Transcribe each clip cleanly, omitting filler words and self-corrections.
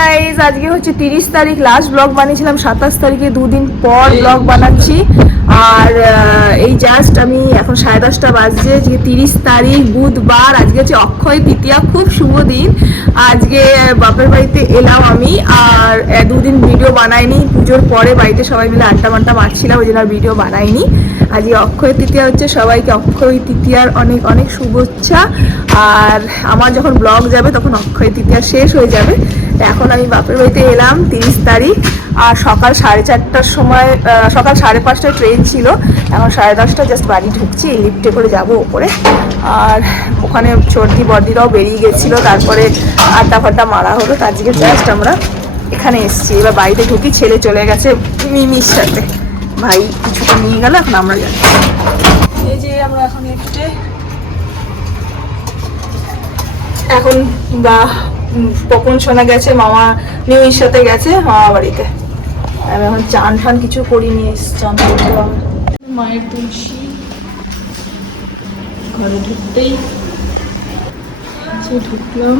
Guys, আজকে হচ্ছে 30 তারিখ, লাস্ট ব্লগ বানিয়েছিলাম 27 তারিখে, দুদিন পর ব্লগ বানাচ্ছি। আর এই জাস্ট আমি এখন 10:30 বাজছে, আজকে 30 তারিখ বুধবার, আজকে হচ্ছে অক্ষয় তৃতীয়া, খুব শুভ দিন। আজকে বাপের বাড়িতে এলাম আমি, আর দুদিন ভিডিও বানাইনি, পুজোর পরে বাড়িতে সবাই মিলে আড্ডা মাড্ডা মারছিলাম, ওই জন্য আর ভিডিও বানাইনি। আজকে অক্ষয় তৃতীয়া হচ্ছে, সবাইকে অক্ষয় তৃতীয়ার অনেক অনেক শুভেচ্ছা। আর আমার যখন ব্লগ যাবে তখন অক্ষয় তৃতীয়া শেষ হয়ে যাবে। এখন আমি বাপের বাড়িতে এলাম 30 তারিখ, আর সকাল 4:30টার সময়, সকাল 5:30টায় ট্রেন ছিল, এখন 10:30 জাস্ট বাড়ি ঢুকছি, লিফটে করে যাব ওপরে। আর ওখানে সর্দি বর্দিরাও বেরিয়ে গেছিলো, তারপরে আড্ডা ফাড্ডা মারা হলো। তো আজকে জাস্ট আমরা এখানে এসেছি, এবার বাড়িতে ঢুকি। ছেলে চলে গেছে মিমির সাথে, ভাই কিছুটা নিয়ে গেল, এখন আমরা যাচ্ছি। এই যে আমরা এখন লিফটে, এখন পপন শোনা গেছে, মামা নিউইর সাথে গেছে মামা বাড়িতে। আমি এখন চান ফান কিছু করিনি, চান করতে হবে। মায়ের তুলসী ঘরে ঢুকতেই ঢুকলাম।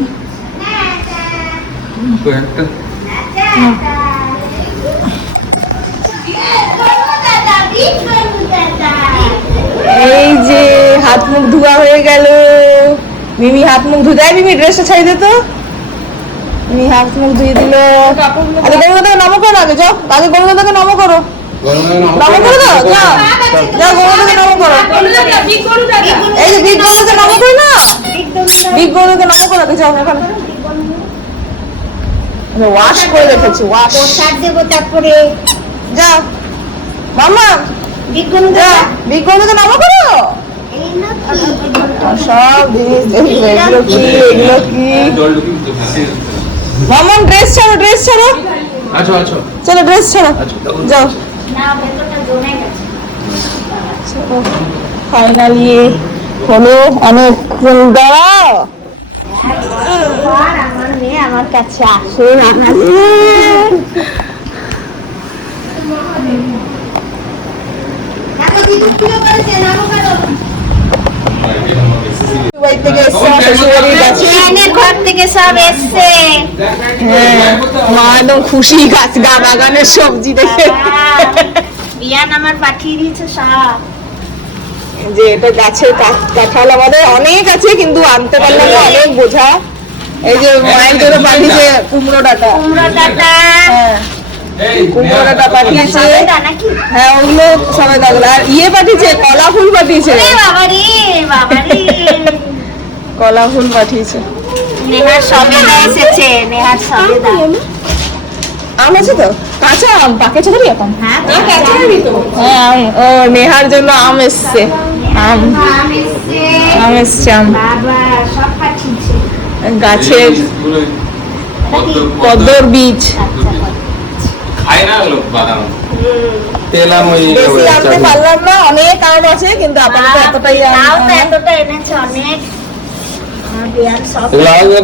এই যে হাত মুখ ধোয়া হয়ে গেল, মিমি হাত মুখ ধুয়ে দেয়। মিমি ড্রেসটা ছাই দে তো। মিমি হাত মুখ ধুয়ে দিল। আরে গঙ্গাদাকে নমো করো, আগে যাও, আগে গঙ্গাদাকে নমো করো, নমো করো দাও, যাও যাও গঙ্গাদাকে নমো করো। এই যে বিগ গঙ্গাদাকে নমো করো না, বিগ গঙ্গাদাকে নমো করো, আগে যাও। এখানে ওয়াশ করে রেখেছি, ওয়াশ প্রসাদ দেবো, তারপরে যাও মামা বিগ গঙ্গাদাকে নমো করো। সব জিনিস দেখবে, এগুলো কি, এগুলো কি। মামন ড্রেস ছাড়ো, ড্রেস ছাড়ো, চলো ড্রেস ছাড়ো, যাও। ফাইনালি হলো, অনেকক্ষণ দাঁড়াও। আমার মেয়ে আমার কাছে আসে। ঘর থেকে সব এসছে, মা একদম খুশি, গাছ বাগানের সবজি দেখে। বিয়ান আমার পাঠিয়ে দিয়েছে সব। যে এটা গাছের কাঁঠাল আমাদের অনেক আছে, কিন্তু আনতে পারলাম না, অনেক বোঝা। এই যে মায়ের জন্য পাঠিয়েছে কুমড়ো ডাটা, কুমড়ো ডাটা পাঠিয়েছে, হ্যাঁ ওগুলো সবাই লাগলো। আর ইয়ে পাঠিয়েছে, কলা ফুল পাঠিয়েছে, কলা ফুল পাঠিয়েছে। নেহার সবেদা এসেছে, নেহার সবেদা। আম আছে তো, কাঁচা আম পাকেছে নাকি এখন? হ্যাঁ ও নেহার জন্য আম এসছে, আম এসছে, আম বাবা সব পাঠিয়েছে। গাছের পদ্মর বীজ। বেশি আনতে পারলাম না, অনেক আম আছে, কিন্তু আপাতত এতটাই এতটা এনেছে, অনেক।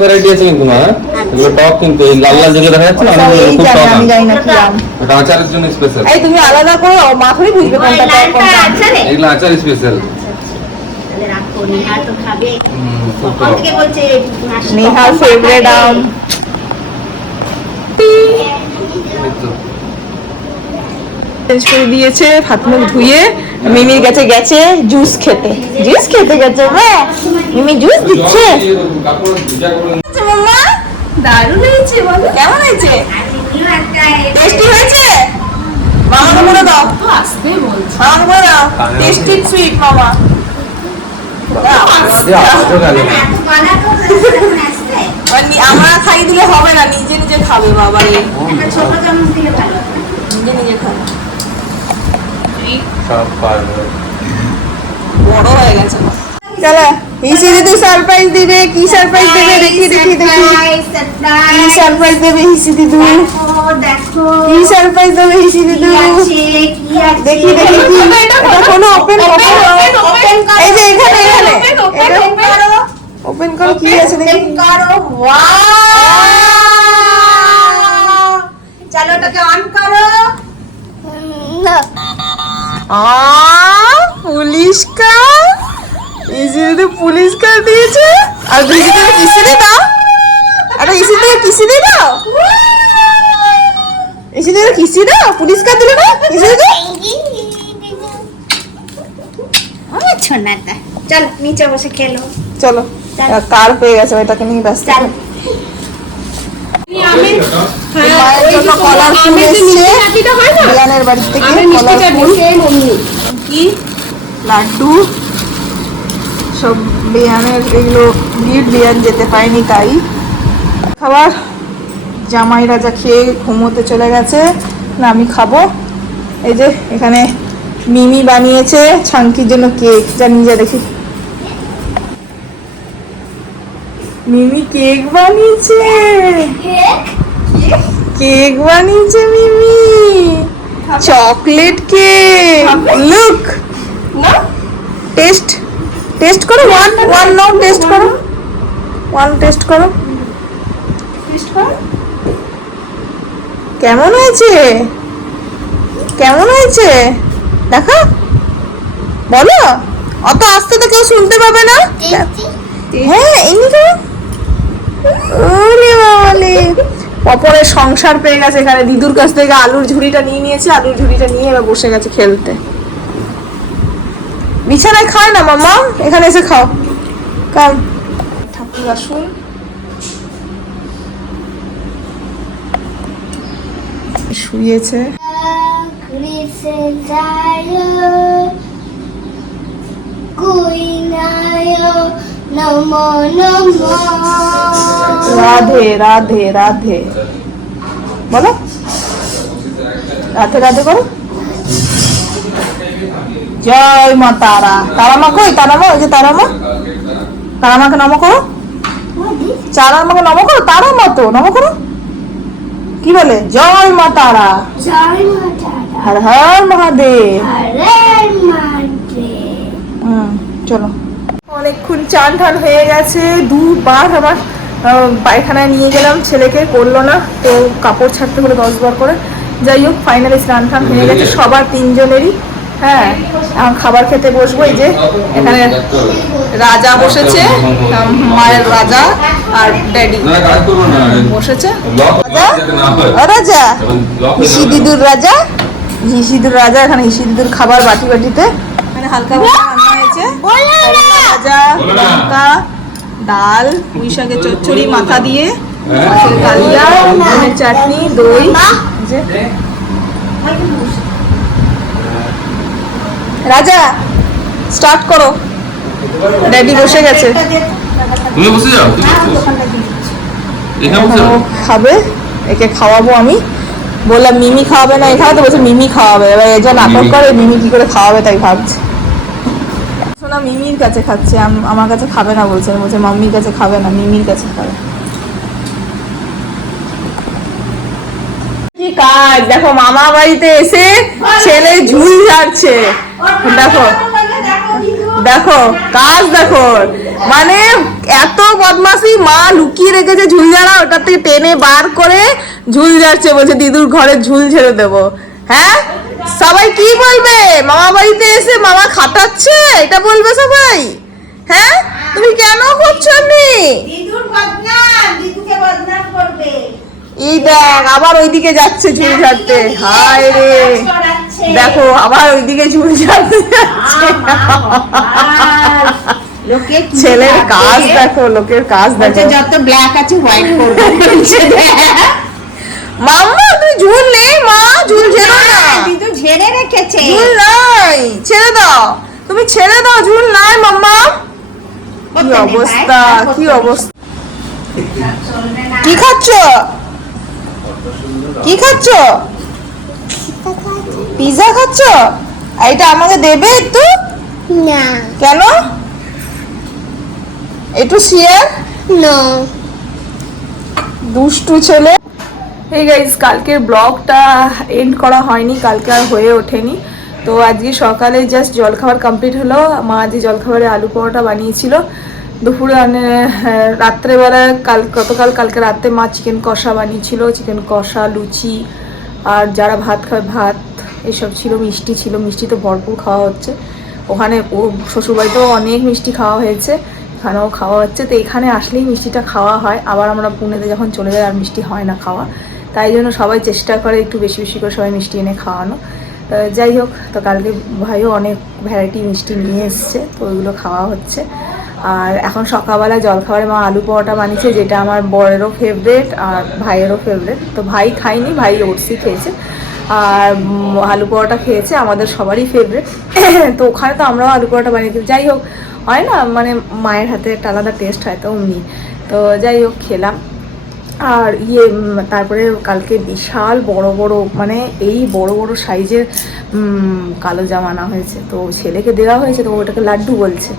ভ্যারাইটি আছে কিন্তু না, এগুলো টক, কিন্তু এই লাল লাল যেগুলো দেখা যাচ্ছে না, খুব টক। আমি জানি না কি আম, এটা আচারের জন্য স্পেশাল। এই তুমি আলাদা করে মাখলে বুঝবে কোনটা টক কোনটা আম। এগুলো আচার স্পেশাল। নেহার ফেভারিট আম। চেঞ্জ করে দিয়েছে, হাত মুখ ধুয়ে মিমির কাছে গেছে জুস খেতে, জুস খেতে গেছে। মিমি জুস দিচ্ছে। মাম্মা দারুণ হয়েছে, বলো কেমন হয়েছে, টেস্টি হয়েছে? মামাকে বলে দাও, আসতে বলছি, মামাকে বলে দাও টেস্টি সুইট মামা। আমরা খাই দিলে হবে না, নিজে নিজে খাবে বাবা, ছোট চামচ দিলে ভালো, নিজে নিজে খাবে, বড় হয়ে গেছে। চলো হিসি দিদি সারপ্রাইজ দিবে, কি সারপ্রাইজ দেবে দেখি দেখি দেখি, কি সারপ্রাইজ দেবে হিসি দিদু, দেখো কি সারপ্রাইজ দেবে হিসি দিদু, দেখি দেখি কি এটা কোনো ওপেন, এই যে এখানে এখানে ওপেন করো, কি আছে দেখি, চলো ওটাকে অন করো। পুলিশ কার, ইসি দিদি পুলিশ কার দিয়েছে। আর দিদি কিসে দাও, আরে ইসি থেকে কিসে দাও। কিসি দিলে কিসি দাও, পুরস্কার দিলে না, কিসি দাও। ও ছোনাটা, চল নিচে বসে খেলো। চলো, কার পেয়ে গেছে ওইটাকে নিয়ে ব্যস্ত। চল। মায়ের জন্য কলার ফুল এসছে বিয়ানের বাড়ি থেকে, কলার ফুল, কি লাড্ডু সব বিয়ানের, এগুলো বিয়ান যেতে পারেনি তাই খাবার। জামাই রাজা খেয়ে ঘুমোতে চলে গেছে, না আমি খাবো। এই যে এখানে মিমি বানিয়েছে ছাঙ্কির জন্য কেক, যা নিয়ে যা দেখি। মিমি কেক বানিয়েছে, কেক বানিয়েছে Mimi, chocolate cake. Look, taste taste করো, ওয়ান নাও, টেস্ট করো, ওয়ান টেস্ট করো, কেমন হয়েছে, কেমন হয়েছে দেখো, বলো। অত আস্তে তো কেউ শুনতে পাবে না। হ্যাঁ এমনি ওরে বাবালে, পপরের সংসার পেয়ে গেছে এখানে। দিদুর কাছ থেকে আলুর ঝুড়িটা নিয়ে নিয়েছে, আলুর ঝুড়িটা নিয়ে এবার বসে গেছে খেলতে। বিছানায় খায় না মামা, এখানে এসে খাও। কাল ঠাকুর আসুন, শুয়েছে। রাধে রাধে রাধে বলো, রাধে রাধে করো। জয় মা তারা। তারা মা কই, তারা মা, ওই যে তারা মা, তারা মাকে নম করো, চারা মাকে নম করো, তারা মা তো নম করো। কি বলে, জয় মা তারা, হর হর মহাদেব। চলো, অনেকক্ষণ চান ঠান হয়ে গেছে, দুবার আবার পায়খানায় নিয়ে গেলাম, ছেলেকে করলো না, তো কাপড় ছাড়তে হলো 10 বার করে। যাই হোক ফাইনালি স্নান টান হয়ে গেছে সবার, 3 জনেরই। হ্যাঁ, এখন খাবার খেতে বসবো। এই যে এখানে রাজা বসেছে, মায়ের রাজা আর ড্যাডি বসেছে। রাজা, হিসি দিদুর রাজা, হিসি দিদুর রাজা, এখানে হিসি দিদুর খাবার বাটি বাটিতে। এখানে হালকা রান্না হয়েছে, ভাজা, লঙ্কা, ডাল, পুঁই শাকের চচ্চড়ি মাথা দিয়ে, মাছের কালিয়া, ধনের চাটনি, দই। রাজা স্টার্ট করো, ড্যাডি বসে গেছে। তুমি বসে যাও, এখানে বসে যাও। খাবে, একে খাওয়াবো আমি। বললাম মিমি খাওয়াবে না এখানে, তো বলছে মিমি খাওয়াবে। এবার এই যে নাটক করে, মিমি কি করে খাওয়াবে তাই ভাবছে। শোনা মিমির কাছে খাচ্ছে, আমার কাছে খাবে না বলছে, বলছে মাম্মির কাছে খাবে না, মিমির কাছে খাবে। কি কাজ দেখো, মামা বাড়িতে এসে ছেলে ঝুল ঝাড়ছে। দেখো দেখো কাজ দেখো, মানে এত বদমাশি, মা লুকিয়ে রেখেছে ঝুল ঝাড়া, ওটার থেকে টেনে বার করে ঝুল ঝাড়ছে, বলছে দিদুর ঘরে ঝুল ঝেড়ে দেবো। হ্যাঁ, সবাই কি বলবে, মামা বাড়িতে এসে মামা খাটাচ্ছে, এটা বলবে সবাই। হ্যাঁ, তুমি কেন করছো এমনি? এই দেখ আবার ওইদিকে যাচ্ছে ঝুল ঝাড়তে, হায় রে দেখো আবার ওইদিকে ঝুল ঝাড়তে যাচ্ছে। ছেলের কাজ দেখো, লোকের কাজ দেখো, যত ব্ল্যাক আছে হোয়াইট করবে। মাম্মা তুমি ঝুল নেই, মা ঝুল ঝেড়ো না, দিদু ঝেড়ে রেখেছে, ঝুল নাই, ছেড়ে দাও, তুমি ছেড়ে দাও, ঝুল নাই মাম্মা। কি অবস্থা, কি অবস্থা। কি খাচ্ছ, কি খাচ্ছ? পিজা খাচ্ছ? এটা আমাকে দেবে একটু? না। কেন? একটু শেয়ার। নো। দুষ্টু ছেলে। এই গাইজ, কালকের ব্লগটা এন্ড করা হয়নি, কালকে আর হয়ে ওঠেনি। তো আজকে সকালে জাস্ট জলখাবার কমপ্লিট হলো। মা যে জলখাবারে আলু পরোটা বানিয়েছিল, দুপুরে রাত্রেবেলা কালকে রাতে মা চিকেন কষা বানিয়েছিল, চিকেন কষা, লুচি, আর যারা ভাত খায় ভাত, এসব ছিল। মিষ্টি ছিল, মিষ্টি তো ভরপুর খাওয়া হচ্ছে। ওখানে ও শ্বশুরবাড়িতেও অনেক মিষ্টি খাওয়া হয়েছে, এখানেও খাওয়া হচ্ছে। তো এখানে আসলেই মিষ্টিটা খাওয়া হয়, আবার আমরা পুনেতে যখন চলে যাই আর মিষ্টি হয় না খাওয়া। তাই জন্য সবাই চেষ্টা করে একটু বেশি বেশি করে সবাই মিষ্টি এনে খাওয়ানো। তো যাই হোক, তো কালকে ভাইও অনেক ভ্যারাইটি মিষ্টি নিয়ে এসছে, তো ওইগুলো খাওয়া হচ্ছে। আর এখন সকালবেলা জলখাবারে মা আলু পরোটা বানিয়েছে, যেটা আমার বরেরও ফেভারেট আর ভাইয়েরও ফেভারেট। তো ভাই খায়নি, ভাই ওটসই খেয়েছে আর আলু পরোটা খেয়েছে, আমাদের সবারই ফেভারেট। তো ওখানে তো আমরাও আলু পরোটা বানিয়েছি। যাই হোক, হয় না মানে মায়ের হাতে একটা আলাদা টেস্ট হয়, তো অমনি। তো যাই হোক খেলাম। আর তারপরে কালকে বিশাল বড় বড় মানে এই বড় বড় সাইজের কালো জামা আনা হয়েছে, তো ছেলেকে দেওয়া হয়েছে, তো ওটাকে লাড্ডু বলছে,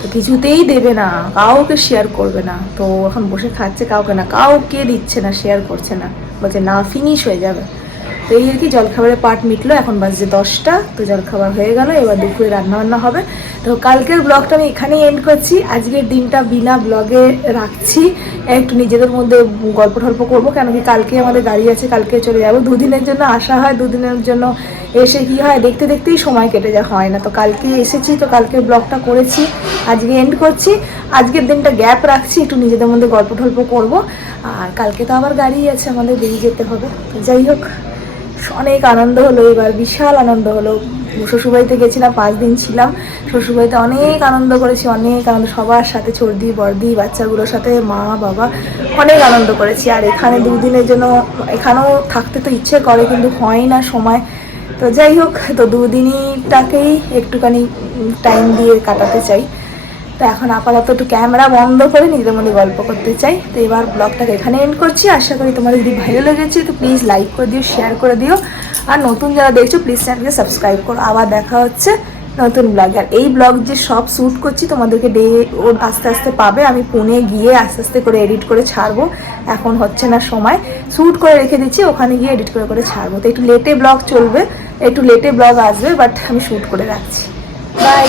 তো কিছুতেই দেবে না, কাউকে শেয়ার করবে না। তো এখন বসে খাচ্ছে, কাউকে দিচ্ছে না, শেয়ার করছে না, বলছে না ফিনিশ হয়ে যাবে। তো এই আর কি, জলখাবারের পার্ট মিটলো। এখন বাজে 10টা, তো জলখাবার হয়ে গেল, এবার দুপুরে রান্নাবান্না হবে। তো কালকের ব্লগটা আমি এখানেই এন্ড করছি। আজকের দিনটা বিনা ব্লগে রাখছি, একটু নিজেদের মধ্যে গল্প টল্প করবো, কেন কি কালকে আমাদের গাড়ি আছে, কালকে চলে যাবো। দুদিনের জন্য আসা হয়, দুদিনের জন্য এসে কি হয়, দেখতে দেখতেই সময় কেটে যায়, হয় না। তো কালকে এসেছি, তো কালকে ব্লগটা করেছি, আজকে এন্ড করছি। আজকের দিনটা গ্যাপ রাখছি, একটু নিজেদের মধ্যে গল্প টল্প করবো। আর কালকে তো আবার গাড়ি আছে, আমাদের বেরিয়ে যেতে হবে। তো যাই হোক, অনেক আনন্দ হলো, এবার বিশাল আনন্দ হলো। শ্বশুরবাড়িতে গেছিলাম, 5 দিন ছিলাম শ্বশুরবাড়িতে, অনেক আনন্দ করেছি, অনেক আনন্দ, সবার সাথে, সর্দি বর্দি বাচ্চাগুলোর সাথে, মা বাবা, অনেক আনন্দ করেছি। আর এখানে 2 দিনের জন্য এখানেও থাকতে তো ইচ্ছে করে, কিন্তু হয় না সময়। তো যাই হোক, তো 2 দিনটাকেই একটুখানি টাইম দিয়ে কাটাতে চাই। তো এখন আপাতত একটু ক্যামেরা বন্ধ করে নিজেদের মধ্যে গল্প করতে চাই। তো এবার ব্লগটাকে এখানে এন্ড করছি। আশা করি তোমাদের যদি ভালো লেগেছে তো প্লিজ লাইক করে দিও, শেয়ার করে দিও। আর নতুন যারা দেখছো প্লিজ চ্যানেলকে সাবস্ক্রাইব করো। আবার দেখা হচ্ছে নতুন ব্লগে। আর এই ব্লগ যে সব শ্যুট করছি তোমাদেরকে আস্তে আস্তে পাবে। আমি পুনে গিয়ে আস্তে আস্তে করে এডিট করে ছাড়বো, এখন হচ্ছে না সময়। শ্যুট করে রেখে দিচ্ছি, ওখানে গিয়ে এডিট করে করে ছাড়বো। তো একটু লেটে ব্লগ চলবে, একটু লেটে ব্লগ আসবে, বাট আমি শ্যুট করে রাখছি। বাই।